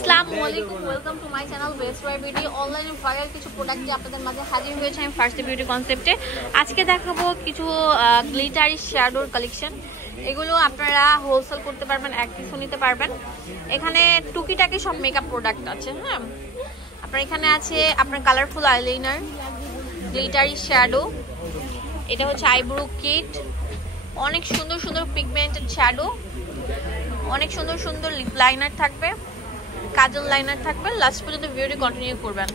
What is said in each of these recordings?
আসসালামু আলাইকুম, welcome to my channel Best By Beauty. অনলাইনে ভাইরাল কিছু প্রোডাক্ট আপনাদের মাঝে হাজির হয়েছে আমি ফার্স্ট বিউটি কনসেপ্টে। আজকে দেখাবো কিছু গ্লিটারি শ্যাডোর কালেকশন। এগুলো আপনারা হোলসেল করতে পারবেন, এক পিসও নিতে পারবেন। এখানে টুকিটাকি সব মেকআপ প্রোডাক্ট আছে। হ্যাঁ, আপনার এখানে আছে আপনার কালারফুল আইলাইনার, গ্লিটারি শ্যাডো, এটা হচ্ছে আইব্রো কিট, অনেক সুন্দর সুন্দর পিগমেন্টেড শ্যাডো, অনেক সুন্দর সুন্দর লিপ লাইনার থাকবে, কাজল লাইনার থাকবে। লাস্ট পর্যন্ত ভিডিওটি কন্টিনিউ করবেন।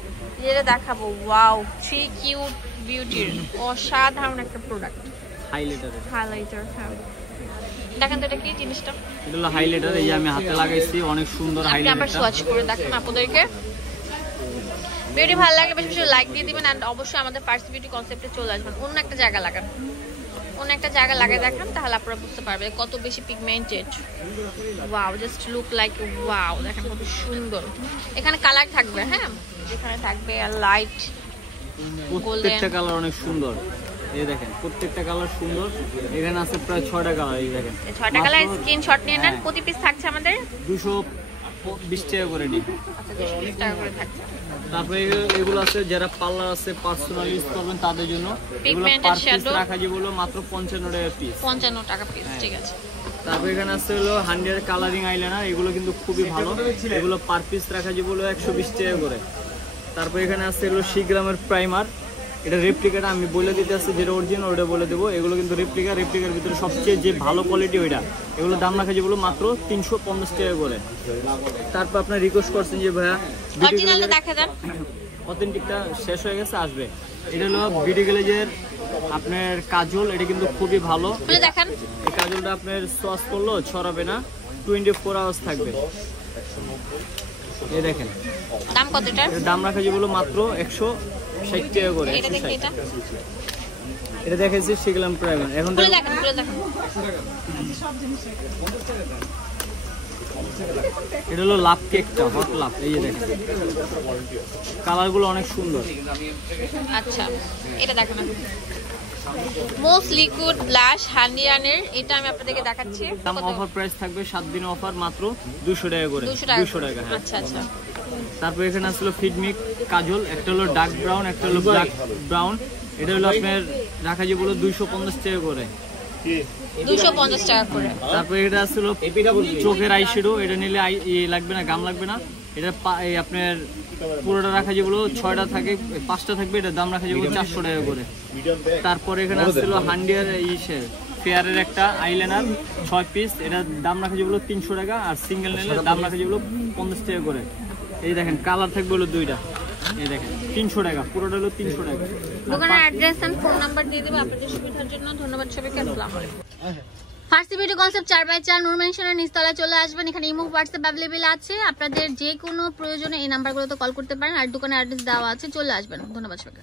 যেটা দেখাবো, ওয়াও, 3 কিউট বিউটির অসাধারণ একটা প্রোডাক্ট, হাইলাইটার। হ্যাঁ, দেখেন তো এটা কি জিনিসটা? এটা হলো হাইলাইটার। এই যে আমি হাতে লাগাইছি, অনেক সুন্দর হাইলাইটার। আমরা সোয়াচ করে দেখেন আপনাদেরকে। ভিডিও ভালো লাগলে বেশি বেশি লাইক দিয়ে দিবেন, এন্ড অবশ্যই আমাদের ফার্স্ট বিউটি কনসেপ্টে চলে আসবেন। অন্য একটা জায়গা লাগান, অন্য একটা জায়গা লাগিয়ে দেখেন, তাহলে আপনারা বুঝতে পারবেন কত বেশি pigmented. Wow, just look like wow, দেখেন কত সুন্দর। এখানে কালার থাকবে, হ্যাঁ, এখানে থাকবে লাইট, প্রত্যেকটা কালার অনেক সুন্দর। এই দেখেন প্রত্যেকটা কালার সুন্দর। এখানে আছে প্রায় 6টা কালার। এই দেখেন 6টা কালার, স্ক্রিনশট নিয়ে নেন। প্রতি পিস থাকছে আমাদের 220 টাকা করে নিন। আচ্ছা, 220 টাকা করে থাকছে। তারপরে এগুলো আছে যারা পার্লার আছে, পার্সোনাল ইউজ করবেন তাদের জন্য। এগুলো পিগমেন্টেড পার পিস শ্যাডো রাখা যাবে হলো মাত্র 55 টাকা পিস। 55 টাকা পিস, ঠিক আছে। তারপর এখানে আছে হলো 100 কালারিং আইলাইনার। এগুলো কিন্তু খুবই ভালো। এগুলো পার পিস রাখা যাবে হলো 120 টাকা করে। তারপর এখানে আছে এগুলো 100 গ্রামের প্রাইমার। এটা রেপ্লিকাটা আমি বলে দিতে আসছি, যেটা অরিজিনাল ওটা বলে দেবো। এগুলো কিন্তু রেপ্লিকার ভিতরে সবচেয়ে যে ভালো কোয়ালিটি ওইটা। এগুলো দাম রাখা যাবে মাত্র 350 টাকা করে। তারপর আপনার রিকোয়েস্ট করছেন যে ভাইয়া অরিজিনালটা দেখা দেন, অথেন্টিকটা শেষ হয়ে গেছে, আসবে। এটা হলো বিউটি গ্লেজের আপনার কাজল। এটা কিন্তু খুবই ভালো। দেখেন এই কাজলটা আপনার সোয়াশ করলেও ছড়াবে না, 24 আওয়ার্স থাকবে। এই দেখেন দাম কত এটার? দাম রাখা যাবে মাত্র 160 টাকা করে। এটা দেখেছি শিখলাম প্রাইমার। এখন এটা হলো লাভ কেকটা, হট লাভ। এই যে দেখেন কালারগুলো অনেক সুন্দর। আচ্ছা, এটা দেখেন মোস্ট লিকুইড ব্লাশ হান্ডিয়ানের। এটা আমি আপনাদেরকে দেখাচ্ছি। দাম অফার প্রাইস থাকবে 7 দিনের অফার, মাত্র 200 টাকা করে। 200 টাকা। আচ্ছা আচ্ছা। তারপর এখানে আসলো ফিডমিক কাজল। একটা হলো ডার্ক ব্রাউন, একটা হলো ব্ল্যাক ব্রাউন। এটা হলো আপনার রাখা যাবে 250 টাকা করে। 250 টাকা করে। তারপর এটা আসলো চোখের আইশ্যাডো। এটা নিলে লাগবে না, গাম লাগবে না। এটা আপনার পুরোটা রাখা যাবে 6টা থাকে, 5টা থাকবে। এটা দাম রাখা যাবে 400 টাকা করে। তারপর এখানে আসলো হান্ডিয়ার ফেয়ারের একটা আইলাইনার 6 পিস। এটা দাম রাখা যাবে 300 টাকা। আর সিঙ্গেল নিলে দাম রাখা যাবে 50 টাকা করে। এই দেখেন কালার থাকবে 2টা। এই দেখেন 300 টাকা, পুরোটা হলো 300 টাকা। দোকানের অ্যাড্রেস এন্ড ফোন নাম্বার দিয়ে দেব আপনাদের সুবিধার জন্য। ধন্যবাদ সবাইকে। আসসালামু আলাইকুম। ফার্স্ট বিউটি কনসেপ্ট 4x4 নূর মেনশনের নিচতলায় চলে আসবেন। এখানে ইমো, হোয়াটসঅ্যাপ অ্যাভেলেবেল আছে। আপনাদের যে কোনো প্রয়োজনে এই নাম্বারগুলোতে কল করতে পারেন। আর দোকানের অ্যাড্রেস দেওয়া আছে, চলে আসবেন। ধন্যবাদ সবাইকে।